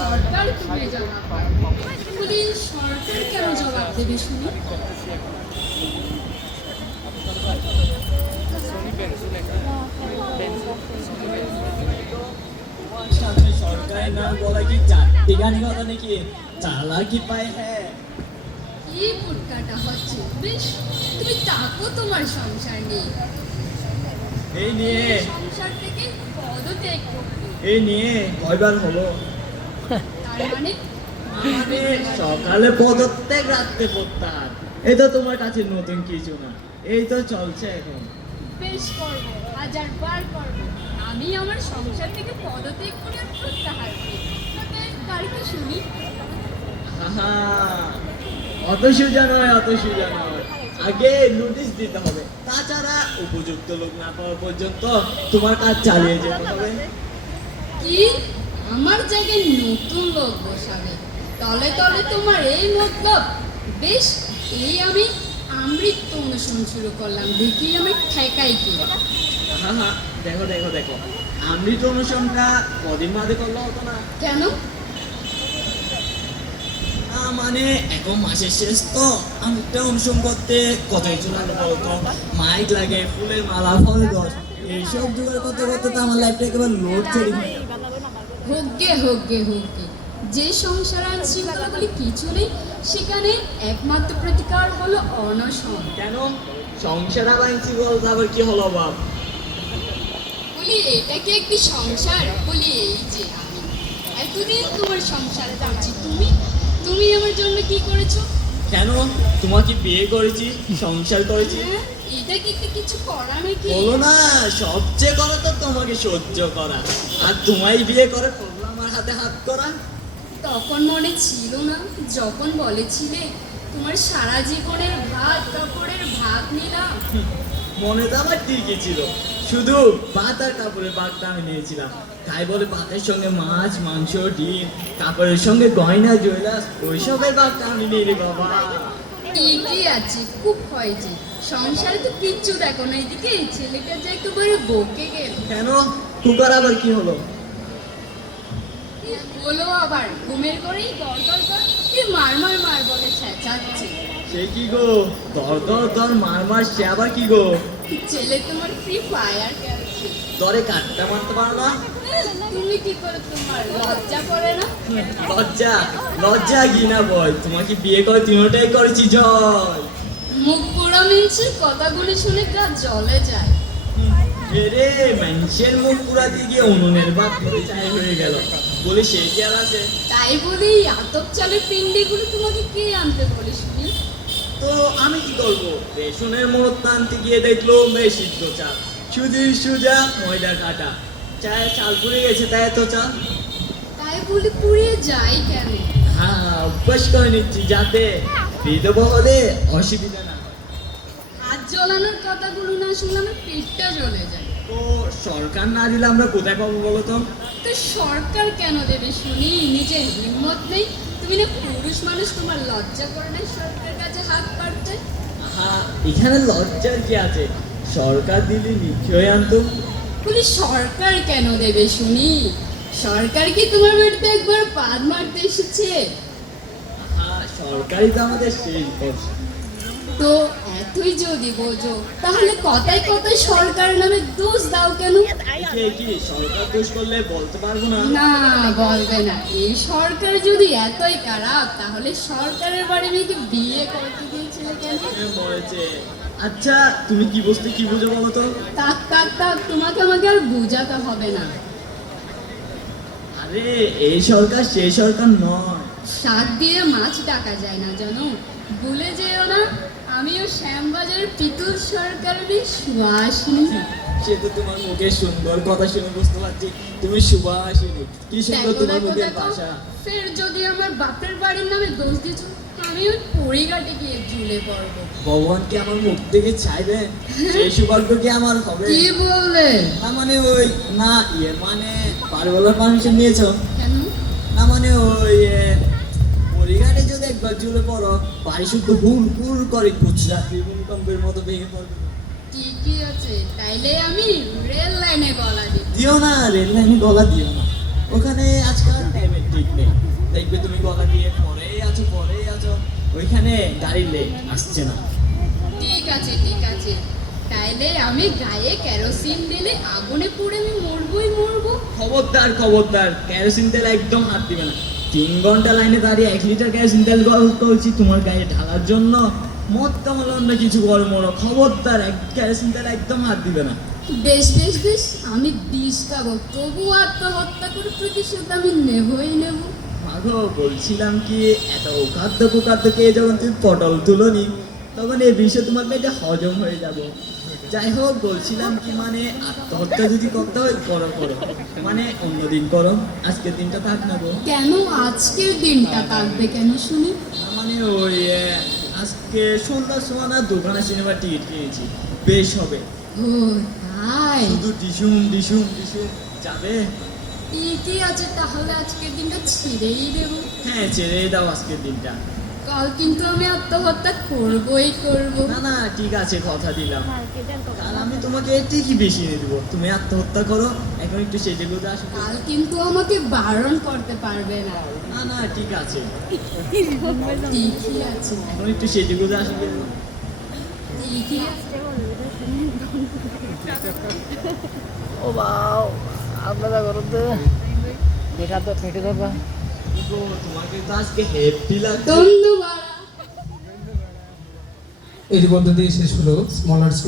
সরকার তুমি জবাব পাবে। বলি সরকার কেন জবাব দেবে শুনি? সামনে সরকারের নাম বলা কি চারটি গানি কথা নাকি চালা কি পায়? হ্যাঁ, কি পুটকাটা হচ্ছে বেশ, তুমি তাকো তোমার সংসার নেই। এই নিয়ে সংসার থেকে পদত্যাগ করবে। এই নিয়ে কয়বার হলো? তার মানে মানে সকালে পদত্যাগ, রাত্রে প্রত্যাহার। এটা তোমার কাছে নতুন কিছু না, এই তো চলছে এখন। বেশ করবো, হাজার বার করবো। আমি আমার সংসার থেকে পদত্যাগ করে আর প্রত্যাহার করি। তাতে কার কি শুনি? আহা, অত সোজা নয়, অত সোজা নয়। আগে নোটিশ দিতে হবে, তাছাড়া উপযুক্ত লোক না পাওয়া পর্যন্ত তোমার কাজ চালিয়ে যেতে হবে। কি আমার জায়গায় নতুন লোক বসাবে? তলে তলে তোমার এই মতলব। বেশ, এই আমি আমৃত্যু অনুসরণ শুরু করলাম, দেখি আমি ঠেকাই কি। হ্যাঁ, দেখো দেখো দেখো, আমৃত অনুসরণটা কদিন বাদে করলে হতো না? কেন? মানে এখন মাসের শেষ তো, আমৃত্যু অনুসরণ করতে কত কিছু লাগে বলতো? মাইক লাগে, ফুলের মালা, ফল গাছ, এইসব জোগাড় করতে করতে তো আমার লাইফটা একেবারে লোড চড়ি। হোকগে হোকগে হোকগে, যে সংসার আইন শৃঙ্খলাগুলি কিছু নেই, সেখানে একমাত্র প্রতিকার হলো অনশন। কেন সংসার আবার বলতে আবার কি হলো বাপ? বলি এটা কি একটি সংসার? বলি এই যে আমি এতদিন তোমার সংসারে আছি, তুমি তুমি আমার জন্য কি করেছো? কেন তোমাকে বিয়ে করেছি, সংসার করেছি? হ্যাঁ, এটা কি একটু কিছু করা নাকি? বলো না, সবচেয়ে করা তো তোমাকে সহ্য করা, আর তোমায় বিয়ে করে করলো আমার হাতে হাত করা। তখন মনে ছিল না যখন বলেছিলে তোমার সারা জীবনের ভাত কাপড়ের ভাগ নিলাম? মনে তো আমার ঠিকই ছিল, শুধু ভাত আর কাপড়ের ভাগটা আমি নিয়েছিলাম। তাই বলে ভাতের সঙ্গে মাছ, মাংস, ডিম, কাপড়ের সঙ্গে গয়না, জুয়েলার্স, ওইসবের ভাগটা আমি নিইনি বাবা। ঠিকই আছে, খুব হয়েছে। সংসারে তো কিচ্ছু দেখো না, এদিকে এই ছেলেটা যে একেবারে বকে গেল। কেন কুকার আবার কি হলো? বলো আবার ঘুমের করেই দরদর কর, কি মার মার মার বলে চেঁচাচ্ছে। সে কি গো, দর দর দর মার মার, সে আবার কি গো? ছেলে তোমার ফ্রি ফায়ার খেলছে। দরে কাটটা মারতে পারো না? তুমি কি করে, তোমার লজ্জা করে না? লজ্জা লজ্জা ঘৃণা বল, তোমাকে বিয়ে করে তিনটাই করেছি জয়। মুখ পুরা মিলছে, কথাগুলি শুনে গা জ্বলে যায়। এরে মানুষের মুখ পুরা দিয়ে গিয়ে উনুনের ভাত পুরো চাই হয়ে গেল, বলি সেই কি আর আছে? তাই বলি আতপ চালের পিন্ডিগুলো তোমাকে কে আনতে বলে শুনি? তো আমি কি করবো? রেশনের মোড়ক টানতে গিয়ে দেখলো মেয়ে সিদ্ধ চাল, সুজি সুজা ময়দা কাটা, চায়ে চাল পুড়ে গেছে, তাই তো চাল। তাই বলি পুড়িয়ে যাই কেন? হ্যাঁ, অভ্যাস করে নিচ্ছি যাতে বিধবা হলে অসুবিধা না হয়। হাত জ্বলানোর কথাগুলো না শুনলে আমার পেটটা জ্বলে যায়। তো সরকার না দিলে আমরা কোথায় পাবো বলো তো? তো সরকার কেন দেবে শুনি? নিজের হিম্মত নেই? তুমি না পুরুষ মানুষ, তোমার লজ্জা করে না সরকারের কাছে হাত পাড়তে? হ্যাঁ, এখানে লজ্জার কি আছে? সরকার দিলে নিশ্চয়ই আনতো। বলি সরকার কেন দেবে শুনি? সরকার কি তোমার বাড়িতে একবার পাদ মারতে এসেছে? হ্যাঁ, সরকারই তো আমাদের শেষ ভরসা। তো এতই যদি বোঝো, তাহলে কথায় কথায় সরকারের নামে দোষ দাও কেন? একে কি সরকার দোষ করলে বলতে পারবো না? না, বলবে না। এই সরকার যদি এতই খারাপ, তাহলে সরকারের বাড়ি মেয়েকে বিয়ে করতে দিয়েছিলে কেন? মরেছে। আচ্ছা তুমি কি বুঝতে কি বুঝো বলো তো? তাক তাক তাক, তোমাকে আমাকে আর বুঝাতে হবে না। আরে এই সরকার সেই সরকার নয়। শাক দিয়ে মাছ ডাকা যায় না জানো? ভুলে যেও না, আমিও শ্যামবাজারের পিতুল সরকারের সুহাসিনী। সে তো তোমার মুখে সুন্দর কথা শুনে বুঝতে পারছি তুমি সুভাষিনী। কি সুন্দর দেখো তোমার দেখো মুখের দেখো, ভাষা। ফের যদি আমার বাপের বাড়ির নামে দোষ দিচ্ছ, আমি ওই পরিঘাটে গিয়ে ঝুলে পড়বো। ভগবান কি আমার মুখ থেকে চাইবেন? সেই সৌভাগ্য কি আমার হবে? কি বললে? না মানে ওই না ইয়ে মানে পারবলার পারমিশন নিয়েছো? কেন? না মানে ওই পরিঘাটে যদি একবার জুড়ে পড়ো, বাড়ি শুদ্ধ হুল হুল করে খুচরা ভূমিকম্পের মতো ভেঙে পড়বে। ঠিকই আছে, তাইলে আমি রেল লাইনে গলা দিই। দিও না, রেল লাইনে গলা দিও না, ওখানে আজকাল টাইমের ঠিক নেই। গাড়ির লেট আসছে না। ঠিক আছে ঠিক আছে, তাইলে আমি গায়ে কেরোসিন ঢেলে আগুনে পুড়ে আমি মরবই মরবো। খবরদার খবরদার, কেরোসিন তেল একদম হাত দিবে না। 3 ঘন্টা লাইনে দাঁড়িয়ে 1 লিটার কেরোসিন তেল করছি তোমার গায়ে ঢালার জন্য। মদ কামাল অন্য কিছু করো মরো, খবরদার কেরোসিন তেল একদম হাত দিবে না। বেশ বেশ বেশ, আমি বিষ খাবো, তবু আত্মহত্যা করে প্রতিশোধ আমি নেবই নেব। মাগো বলছিলাম কি, এত খাদ্য কুখাদ্য খেয়ে যখন তুমি পটল তুলনি, তখন এই বিষয় তোমার পেটে হজম হয়ে যাবে। যাই হোক, বলছিলাম কি, মানে আত্মহত্যা যদি করতে হয় করো করো, মানে অন্যদিন করো, আজকের দিনটা থাক না গো। কেন আজকের দিনটা থাকবে কেন শুনি? মানে ওই আজকে সন্ধ্যার সময় না দোকানে সিনেমার টিকিট কিনেছি, বেশ হবে। ও তাই? শুধু ডিসুম ডিসুম ডিসুম যাবে। ঠিকই আছে, তাহলে আজকের দিনটা ছেড়েই দেব। হ্যাঁ, ছেড়ে দাও আজকের দিনটা। কাল কিন্তু আমি আত্মহত্যা করবই করব। না না, ঠিক আছে, কথা দিলাম। কাল আমি তোমাকে ঠিকই বেশি এনে দেবো, তুমি আত্মহত্যা করো। এখন একটু সেজে গুজে আসো। কাল কিন্তু আমাকে বারণ করতে পারবে না। না না, ঠিক আছে, ঠিকই আছে এখন একটু সেজে গুজে আসো। ঠিকই আছে। ও বাও, আপনারা করতে দেখা তো ফেটে ধরবা। গো, তোমাকে তো আজকে হ্যাপি লাগছে। ধন্যবাদ। এর মধ্য দিয়ে শেষ হলো স্মল আর্টস